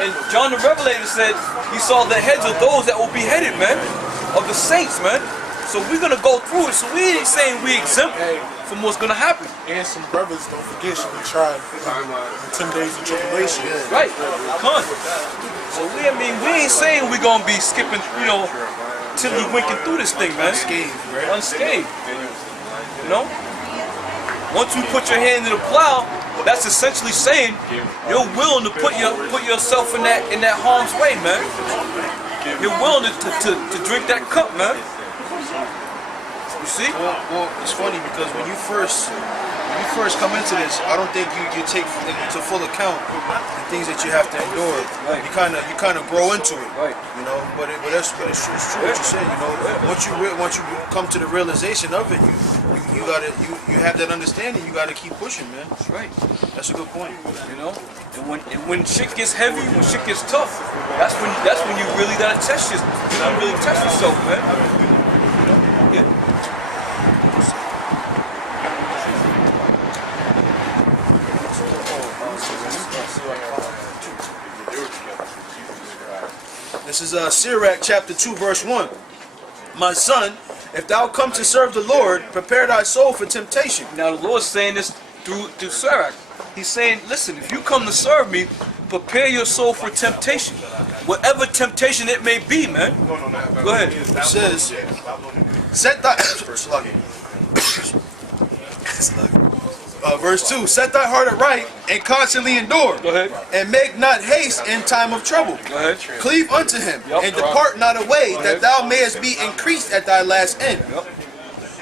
And John the Revelator said he saw the heads of those that will be beheaded, man, of the saints, man. So we're gonna go through it. So we ain't saying we exempt from what's gonna happen. And some brothers, don't forget, should be tried in 10 days of tribulation. Right, come. So we ain't saying we're gonna be skipping, you know, till we winking through this thing, man. Unscathed, right? Unscathed. You know? Once you put your hand in the plow, that's essentially saying you're willing to put yourself in that harm's way, man. You're willing to drink that cup, man. You see? Well, it's funny because when you first come into this, I don't think you take into full account the things that you have to endure. Right. You kind of grow into it. Right. You know, but it's true what you said. You know, once you come to the realization of it, you have that understanding. You gotta keep pushing, man. That's right. That's a good point. You know, and when shit gets heavy, when shit gets tough, that's when you really gotta test yourself. You gotta really test yourself, man. You know? Yeah. This is Sirach chapter 2 verse 1. My son, if thou come to serve the Lord, prepare thy soul for temptation. Now the Lord's saying this through Sirach. He's saying, listen, if you come to serve me, prepare your soul for temptation. Whatever temptation it may be, man. Go ahead. It says, set thy verse 2, set thy heart aright and constantly endure. Go ahead. And make not haste in time of trouble. Go ahead. Cleave unto him, Yep. and depart not away, that thou mayest be increased at thy last end. Yep.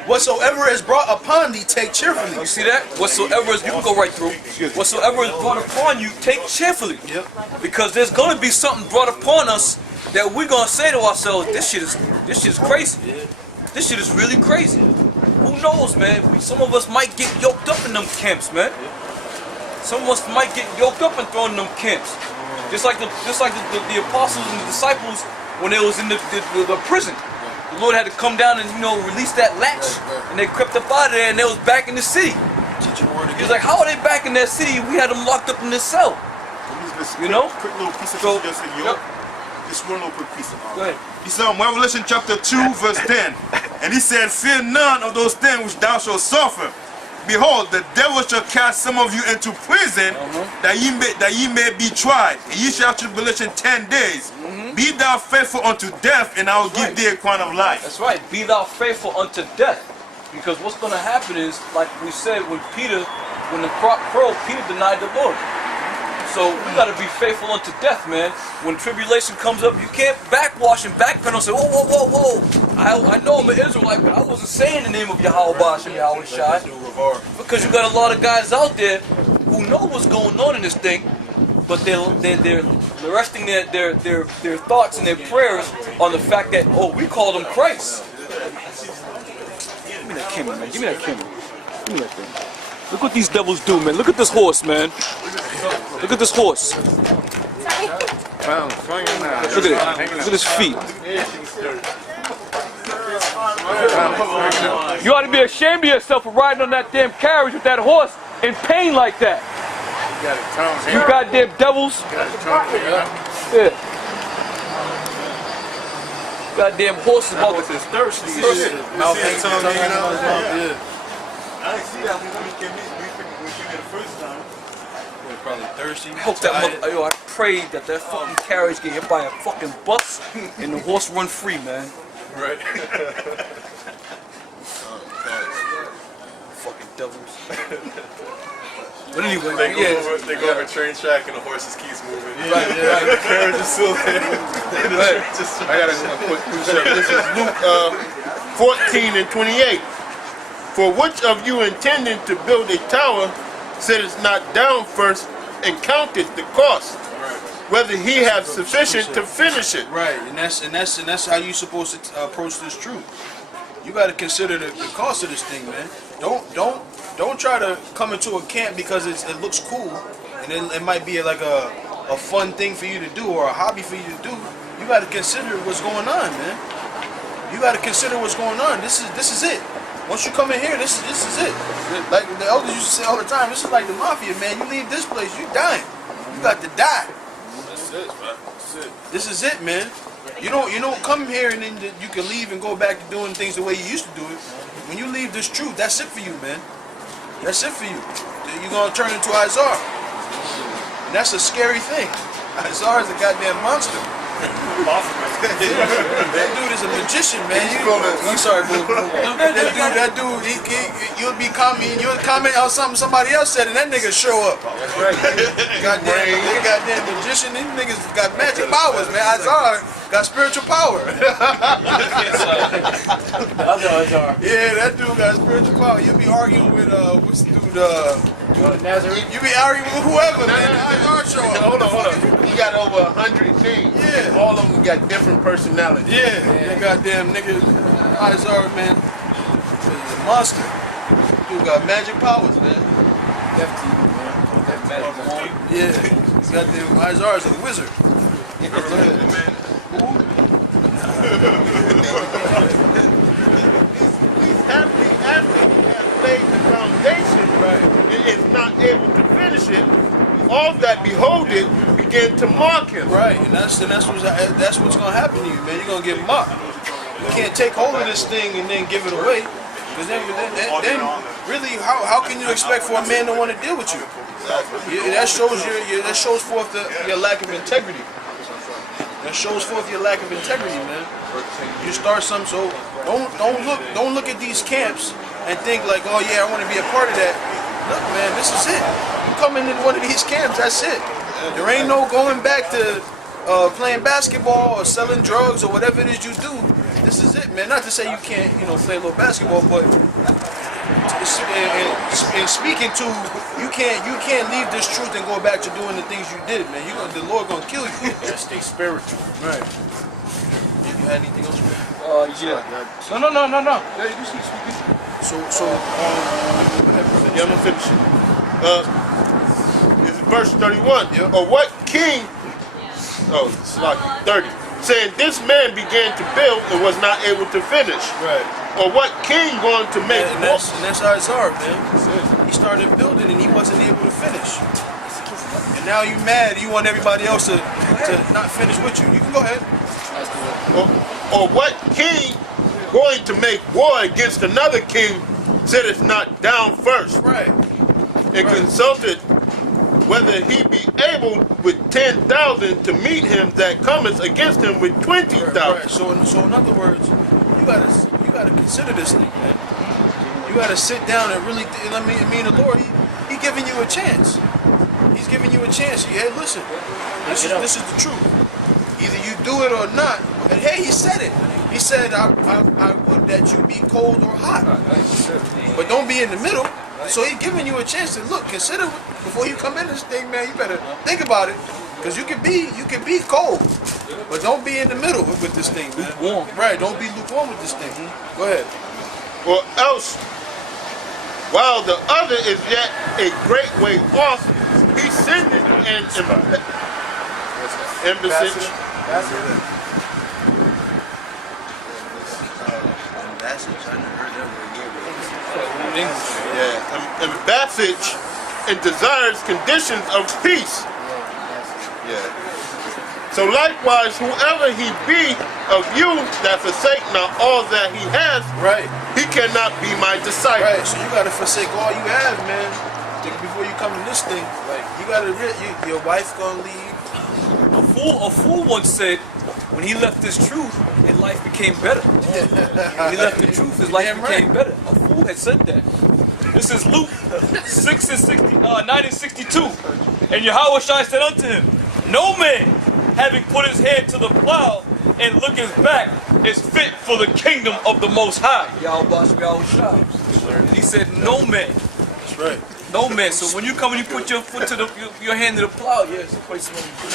Whatsoever is brought upon thee, take cheerfully. You see that? Whatsoever is, you can go right through. Whatsoever is brought upon you, take cheerfully. Yep. Because there's gonna be something brought upon us that we're gonna say to ourselves, this shit is crazy. This shit is really crazy. Who knows, man? Some of us might get yoked up in them camps, man. Some of us might get yoked up and thrown in them camps. Just like the apostles and the disciples when they was in the prison. The Lord had to come down and, you know, release that latch, and they crept up out of there and they was back in the city. He was like, how are they back in that city? We had them locked up in this cell. You know? Quick little piece of So, just yep. Just one little quick piece of Go ahead. He said in Revelation chapter 2 verse 10, and he said, fear none of those things which thou shalt suffer. Behold, the devil shall cast some of you into prison, that ye may be tried, and ye shall have tribulation 10 days. Be thou faithful unto death, and I will give thee a crown of life. That's right. Be thou faithful unto death. Because what's going to happen is, like we said, when the cock crowed, Peter denied the Lord. So we got to be faithful unto death, man. When tribulation comes up, you can't backwash and backpedal and say, whoa, whoa, whoa, whoa. I know I'm an Israelite, but I wasn't saying the name of Yahweh Bashem, Yahweh Shai. Because you got a lot of guys out there who know what's going on in this thing, but they're resting their thoughts and their prayers on the fact that, oh, we call them Christ. Give me that camera, man. Give me that camera. Give me that thing. Look what these devils do, man. Look at this horse, man. Look at this horse. Look at it. Look at his feet. You ought to be ashamed of yourself for riding on that damn carriage with that horse in pain like that. You goddamn devils. Yeah. Goddamn horse is about to thirsty. I didn't see that when we came here the first time. Probably thirsty. I hope that mother, I pray that fucking carriage get hit by a fucking bus and the horse run free, man. Right. Fucking devils. But anyway, they go over train track and the horses keeps moving. Right. The carriage is still there. I got a quick precept. This is Luke 14 and 28. For which of you intending to build a tower sitteth not down first and counteth the cost, whether he have sufficient to finish it? Right, and that's how you supposed to approach this truth. You got to consider the cost of this thing, man. Don't try to come into a camp because it looks cool, and it might be like a fun thing for you to do or a hobby for you to do. You got to consider what's going on, man. You got to consider what's going on. This is it. Once you come in here, this is it. Like the elders used to say all the time, this is like the mafia, man. You leave this place, you dying. You got to die. This is it, man. You don't come here and then you can leave and go back to doing things the way you used to do it. When you leave this truth, that's it for you, man. That's it for you. You're gonna turn into Izar. And that's a scary thing. Izar is a goddamn monster. That dude is a magician, man. I'm sorry, boo. That dude, you'll comment on something somebody else said, and that nigga show up. That's right. Goddamn magician. These niggas got magic powers, man. Izar got spiritual power. The other Azar. Yeah, that dude got spiritual power. You be arguing with what's the dude? Nazarene. You be arguing with whoever, man. Izar show up. Hold on. He got over 100 things. Yeah. All of them got different personalities. Yeah, that goddamn nigga, Izar, man, is a monster. Dude got magic powers, man. Death TV, man. Death magic. Yeah, goddamn Izar is a wizard. After he has laid the foundation, and is not able to finish it, all that behold it begin to mock him. Right, and that's what's gonna happen to you, man. You're gonna get mocked. You can't take hold of this thing and then give it away, because then really, how can you expect for a man to want to deal with you? That shows that shows forth your lack of integrity. That shows forth your lack of integrity, man. You start something, so don't look at these camps and think like, oh yeah, I want to be a part of that. Look, man, this is it. You come into one of these camps, that's it. There ain't no going back to playing basketball or selling drugs or whatever it is you do. This is it, man. Not to say you can't, play a little basketball, but in speaking to, you can't leave this truth and go back to doing the things you did, man. The Lord gonna kill you. Stay spiritual. Right. You had anything else, man? Yeah. No. Yeah, you can keep speaking. So, Yeah, I'm gonna finish it. This is verse 31. Yeah. Or what king? Oh, it's like 30. Saying this man began to build and was not able to finish. right. Or what king going to make? And that's Izar, man. He started building and he wasn't able to finish. And now you mad. You want everybody else to not finish with you. You can go ahead. Or what king going to make war against another king said it's not down first, Right. and consulted whether he be able with 10,000 to meet him that cometh against him with 20,000. Right. So in other words, you gotta consider this thing, man. You gotta sit down and really. I mean, the Lord, he giving you a chance. He's giving you a chance. Hey, listen, this is the truth. Either you do it or not. And hey, he said it. He said, I would that you be cold or hot, but don't be in the middle. So he's giving you a chance to look, consider before you come in this thing, man. You better think about it, because you can be cold, but don't be in the middle with this thing, man. Lukewarm. Right? Don't be lukewarm with this thing. Go ahead. Or else, while the other is yet a great way off, he sendeth an embassage. Embassage and desires conditions of peace. So likewise, whoever he be of you that forsake not all that he has, Right. he cannot be my disciple. Right. So you gotta forsake all you have, man, before you come to this thing. Like you gotta, your wife gonna leave. A fool once said, when he left this truth, his life became better. When he left the truth, his life became better. A fool had said that. This is Luke 9:62. And Yahweh Shai said unto him, no man, having put his hand to the plow and looketh back, is fit for the kingdom of the Most High. Yahweh Shai. And he said, no man. That's right. No man. So when you come and you put your foot to your hand to the plow, yes, put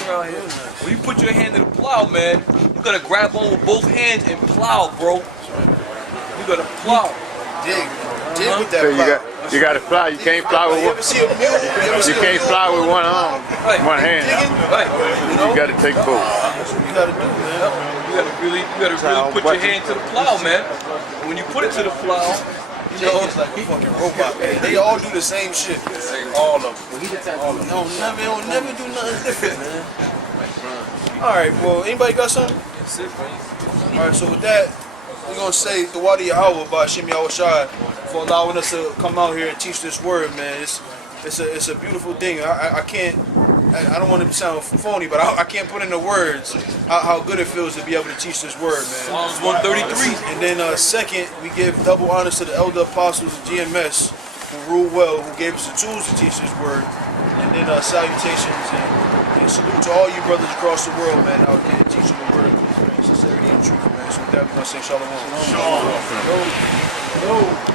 around here. When you put your hand to the plow, man, you gotta grab on with both hands and plow, bro. You gotta plow. Dig with that So plow. you got to plow. You can't plow You with ever see a mule? you can't plow with one arm, Right. one hand. Right. You got to take both. That's what you gotta do, man. You gotta really put your hand to the plow, man. And when you put it to the plow, you know, It's like a fucking robot, man. They all do the same shit. all of them. They'll never do nothing different, man. All right. Well, anybody got something? That's it, man. All right. So with that, we're gonna say the Wadi Yahweh by Shimi Awashai for allowing us to come out here and teach this word, man. It's a beautiful thing. I can't. I don't want to sound phony, but I can't put into words how good it feels to be able to teach this word, man. Psalms 133. And then second, we give double honors to the elder apostles of GMS who rule well, who gave us the tools to teach this word. And then salutations and salute to all you brothers across the world, man, out there teaching the word of sincerity and truth, man. So with that, we're going to say shalom. Shalom. Yo.